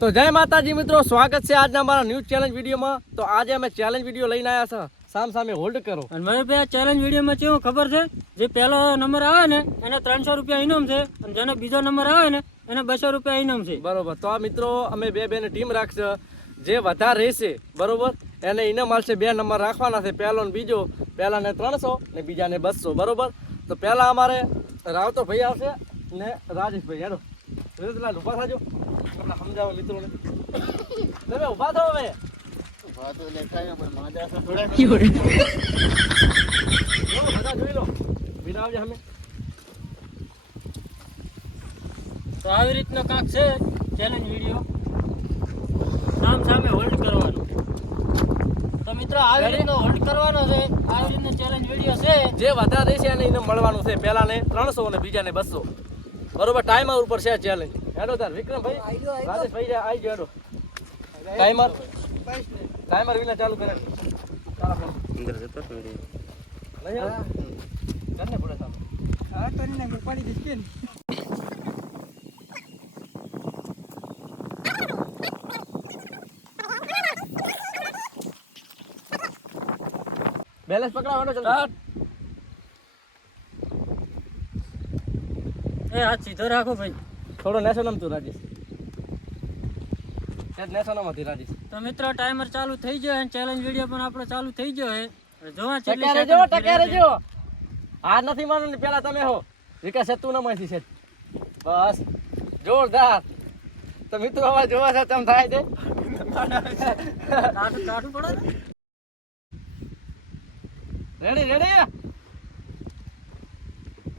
તો જય માતાજી મિત્રો, સ્વાગત છે આજના અમારા ન્યૂઝ ચેલેન્જ વિડીયોમાં. તો આજે અમે ચેલેન્જ વિડીયો લઈને આવ્યા છે, સામે હોલ્ડ કરો. અને મને ભાઈ ચેલેન્જ વિડીયોમાં કેવું ખબર છે, જે પહેલો નંબર આવે ને એને 300 રૂપિયા ઇનામ છે, અને જેનો બીજો નંબર આવે ને એને 200 રૂપિયા ઇનામ છે. બરોબર. તો આ મિત્રો અમે બે ની ટીમ રાખશે, જે વધારે રહેશે બરોબર એને ઇનામ મળશે. 2 નંબર રાખવાના છે, પહેલો ને બીજો. પહેલાને 300 ને બીજાને 200 બરોબર. તો પહેલા અમારે રાવતો ભાઈ આવશે ને રાજેશભાઈ. હેડો રાજેશલાલ ઉભા થાજો, આપણે સમજાવો મિત્રોને. તમે ઉભા થો. હવે જોઈ લો વિના આવજે અમે. તો આવી રીતનો કાંક છે ચેલેન્જ વિડીયો, સામે હોલ્ડ કરવાનો. તો મિત્રો આવી રીતનો હોલ્ડ કરવાનો છે, આવી રીતનો ચેલેન્જ વિડીયો છે. જે વધારે રહેશે એને ઇનામ મળવાનું છે. પહેલાને 300 અને બીજાને 200 બરોબર. ટાઈમર ઉપર છે ચેલેન્જ. હેડો તાર વિક્રમભાઈ, રાજેશભાઈ આવી ગયો. હેડો ટાઈમર વિના ચાલુ કરે. અંદર જતો નહીં કરને પડે સામે. આ કરીને પાડી દઈશ કે બેલેન્સ પકડાવવાનો છે. એ હાથ સીધો રાખો ભાઈ. થોડો નેસો નમતું રાજેશ, નેસો નમતી રાજેશ. તો મિત્રો ટાઈમર ચાલુ થઈ ગયો અને ચેલેન્જ વિડીયો પણ આપણો ચાલુ થઈ ગયો છે. જોવા ટકે રેજો. આ નથી માનો ને પેલા તમે હો વિકાસ તું ન માંથી છે. બસ જોરદાર. તો મિત્રો હવે જોવા છે તેમ થાય છે. કાઠું પડે રેડી રેડી.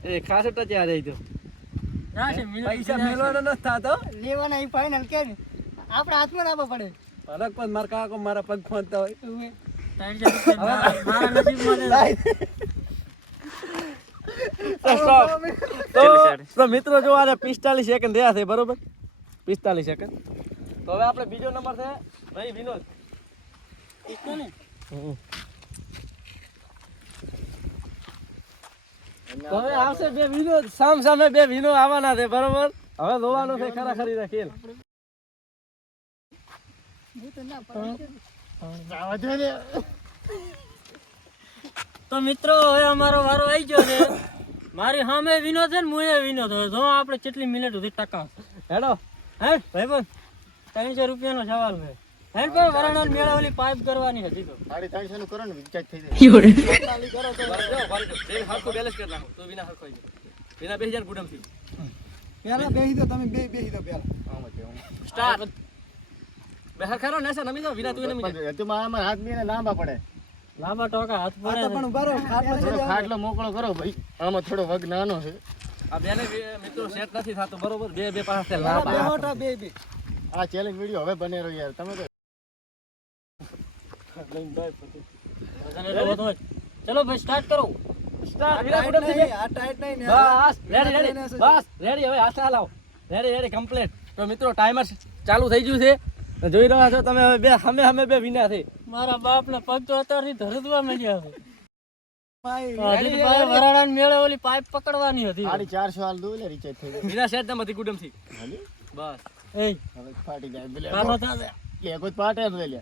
એ ખાસ ટચ આ રહી તો પૈસા મેળવાનો ન થાતો, લેવાના ઈ ફાઇનલ કે આપણે હાથમાં આપવા પડે. ફરક પણ મારા કાકો મારા પગ ખોંચતા હોય. મારા નસીબમાં તો મિત્રો જો આ 45 સેકન્ડ થયા છે બરોબર. 45 સેકન્ડ. તો હવે આપણે બીજો નંબર છે ભાઈ વિનોદ. તો હવે આવશે 2 વિનોદ, સામે 2 વિનોદ આવવાના છે બરોબર. હવે જોવાનું છે ખરા ખરી ખેલ. તો મિત્રો હવે અમારો વારો આવી ગયો છે. મારી સામે વિનોદ છે ને હું વિનોદ. હવે જો આપણે કેટલી મિનિટ સુધી ટકા હેડો. હે ભાઈ બંધ 300 રૂપિયાનો સવાલ છે. હે પણ વરાણાની મેળાવલી પાઇપ કરવાની હતી. તો 350 નું કરો ને રિચાર્જ થઈ જાય. કરો તો હરખો બેલેન્સ કરી નાખો. તો વિના હરખો વિના બેહી જાય ગુડમ થી. પેલા બેહી દો તમે, બેહી દો પેલા. સ્ટાર્ટ. બહાર ખરો નેસા નમી દો. વિના તું નમી જાય. તું મારા હાથ બીને લાંબા પડે. લાંબા ટોકા હાથ પડે. પણ ઉભારો ખાટલો મોકળો કરો ભાઈ. આમાં થોડો વગ નાનો છે. આ બેને મિત્રો સેટ નથી થાતો બરોબર. બે પાસે લાંબા બે આ ચેલેન્જ વિડિયો હવે બને રહ્યો યાર. તમે તો ચલો ભાઈ સ્ટાર્ટ કરો. સ્ટાર્ટ. વિના ગુડમ થી આ ટાઈટ નહીં ને. બસ રેડી. બસ રેડી. હવે હાથ લાવો. Ready complete. તો મિત્રો ટાઈમર ચાલુ થઈ ગયું છે. જોઈ રહ્યા છો તમે. હવે અમે બે વિના છે. મારા બાપના પગ તો અત્યારથી ધરધવા મળ્યા છે. વરાણાની મેળે ઓલી પાઇપ પકડવાની હતી. 450 હાલ દો એટલે રિચાર્જ થઈ જાય. વિના સેટ નમતી ગુડમ થી. બસ એ હવે ફાટી જાય. કાલો થાશે. લે કોઈ પાટે ન લે.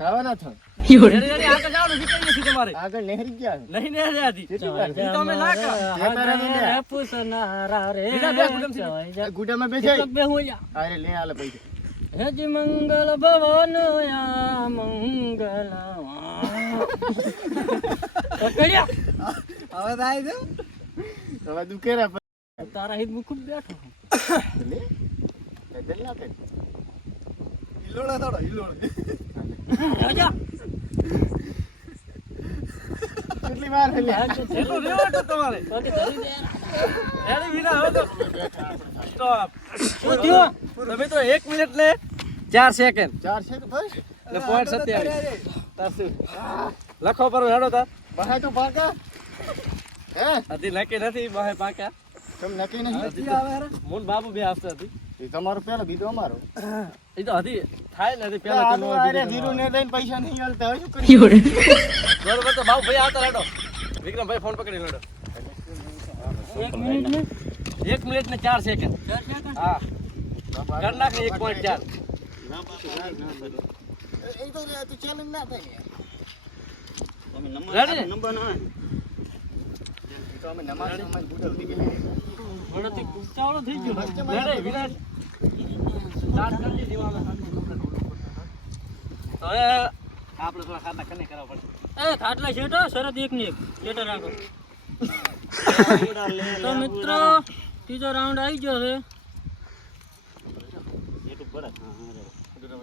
સાવા ના થો. રેડી આગળ જાવ. નીકળી નથી તમારે. આગળ નહેરી ગયા નહીં ને જાતી. તો અમે ના કર. પૂછનારા રે વિના બે ગુડમ થી. ગુડામાં બેસે. બે હોયા. અરે લે આલે પૈસા. હેજ મંગલ ભવન યા મંગલ. પકડ્યા. હવે થાય છે. હવે દુખે રે. તારા હિત મુખ બેઠો. લે દલ ના કર. હિલોડા થોડો હિલોડા. રાજા કેટલી વાર હે લે. એટલું રેવા તો તમારે. ઓકે ધરી દે. રેડી વિના હવે તો સ્ટોપ. શું થયું? તમે તો 1 મિનિટ ને 4 સેકન્ડ 4 છે તો બસ. ને પોઈન્ટ 27 તારસુ લખો પર હેડો તાર. બહાય તો પાકા હે હજી નક્કી નથી બહાય પાકા. તમ નક્કી નહીં મોન બાબુ બે આવતા હતી. એ તમારો પેલો બીજો અમારો. એ તો હજી થાય ને પેલા પેલો અરે ધીરુ ને દઈને પૈસા નહીં આલતા હવે શું કરી. બરોબર. તો બાબુ ભાઈ આવતા હેડો. વિક્રમભાઈ ફોન પકડી લેડો. 1 મિનિટ ને 1 મિનિટ ને 4 સેકન્ડ. દસ સેકન્ડ. હા કર નાખ ને 1.4 એ તો તું ચેલેન્જ ના થાય રેડી નંબર ના તો અમે નમાજ બુડલ દી ગઈ વળતી ઉતાવળો થઈ ગયો રેડી વિરાટ સ્ટાર્ટ કરજે દીવાના તો હવે આપણે થોડા ખાતા કને કરવા પડશે એ ખાટલા શેટો શરત એક ની એક શેટો રાખો તો મિત્રો ત્રીજો રાઉન્ડ આવી ગયો છે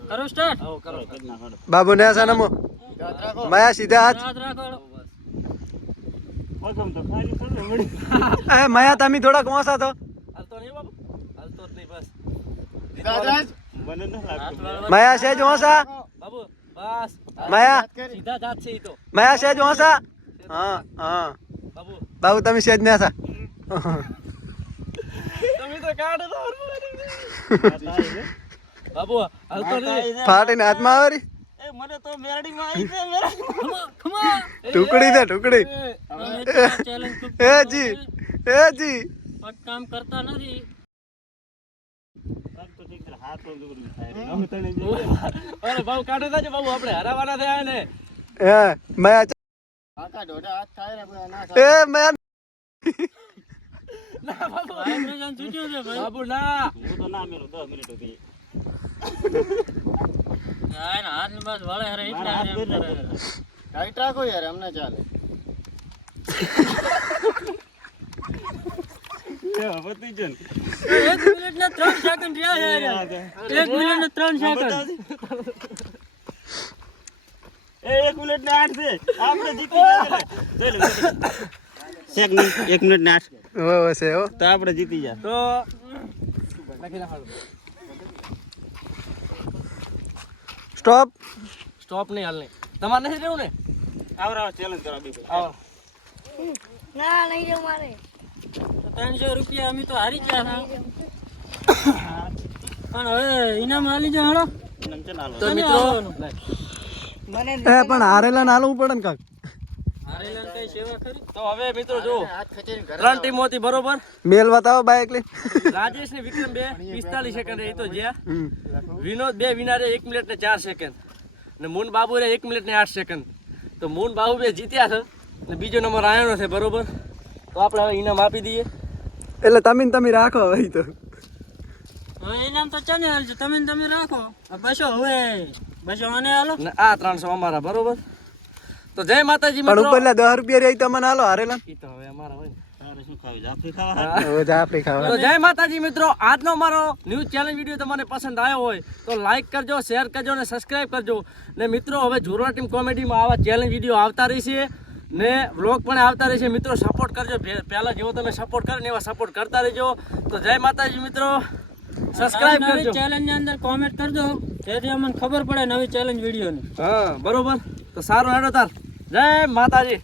કરો સ્ટાર્ટ આવો કરો બાબુ ને આસા નમો માયા સીધા હાથ યાદ રાખો એ માયા તમે થોડાક ઓછા તો હાલતો નહીં બાબુ હાલતો જ નહીં બસ દાદરાજ માયા સેજ ઓછા બાબુ બસ માયા સીધા જાત છે ઈ તો માયા સેજ ઓછા હા હા બાબુ બાબુ તમે સેજ ને આસા તમે તો કાઢો તો બાબુ હાલતો નહીં ફાટીને હાથમાં આવે રી મને તો મેરડી માં આવી છે મેરા ખમા ટુકડી દે ટુકડી ચેલેન્જ એ જી પટ કામ કરતા નથી અરે બાબુ કાઢો તાજો બાબુ આપણે હરાવાના થયા ને એ માયા કાકા દોડા હાથ થાય ને ના એ માયા ના બાબુ વાઇબ્રેશન છૂટ્યું છે ભાઈ બાબુ ના હું તો ના મેલું 10 મિનિટ હતી હા ને હાથ બસ વળે હરે એટલે ટાઈટ રાખો યાર અમને ચાલે એક મિનિટ ને 3 સેકન્ડ રહ્યા છે યાર 1 મિનિટ ને 3 સેકન્ડ એ 1 મિનિટ ને 8 છે આપણે જીતી ગયા શેક નહીં 1 મિનિટ ને 8 ઓ છે હો તો આપણે જીતી ગયા તો લખી નાખો સ્ટોપ સ્ટોપ નહીં હાલ નહીં તમારે નથી રહેવું ને આવરા ચેલેન્જ કરો બી આવો 300 રૂપિયા અમે તો હારી ગયા હતા પણ હવે ઇનામ આલી જો હાલો તો મિત્રો એ પણ હારેલા ને હાલવું પડે ને કાક હારેલા કઈ સેવા કરી તો હવે મિત્રો જો હાથ ખેંચીને ઘરે 3 ટીમો હતી બરોબર મેલ બતાવો બાઈક લઈ રાજેશ ને વિક્રમ 45 સેકન્ડ એ તો જ્યાં વિનોદ 2 વિનારે 1 મિનિટ ને 4 સેકન્ડ ને મૂન બાબુ રે 1 મિનિટ ને 8 સેકન્ડ તો મૂન બાબુ બે જીત્યા છે ને બીજો નંબર આવ્યો છે બરોબર તો આપણે હવે ઇનામ આપી દઈએ એટલે તમે રાખો ભાઈ તો હવે ઇનામ તો ચાલે હાલ છે તમે ને તમે રાખો બસો હવે બસો મને હાલો ને આ 300 અમારા બરોબર તો જય માતાજી પણ મિત્રો ઉપરલા 10 રૂપિયા રહી તમને હાલો હારેલા ઈ તો હવે અમારા હોય ને. તારે શું ખાવી જાફરી ખાવા હવે જાફરી ખાવા તો જય માતાજી મિત્રો આજનો મારો ન્યૂઝ ચેલેન્જ વિડીયો તમને પસંદ આવ્યો હોય તો લાઈક કરજો શેર કરજો અને સબસ્ક્રાઇબ કરજો ને મિત્રો હવે જોરવા ટીમ કોમેડીમાં આવા ચેલેન્જ વિડીયો આવતા રહેશે ને વ્લોગ પણ આવતા રહેશે મિત્રો સપોર્ટ કરજો પહેલા જેવો તમે સપોર્ટ કરો ને એવા સપોર્ટ કરતા રહેજો તો જય માતાજી મિત્રો સબસ્ક્રાઇબ કરજો ચેલેન્જ ની અંદર કોમેન્ટ કરજો જેથી અમને ખબર પડે નવી ચેલેન્જ વિડીયો ની હા બરોબર તો સારું હેડો તાર જય માતાજી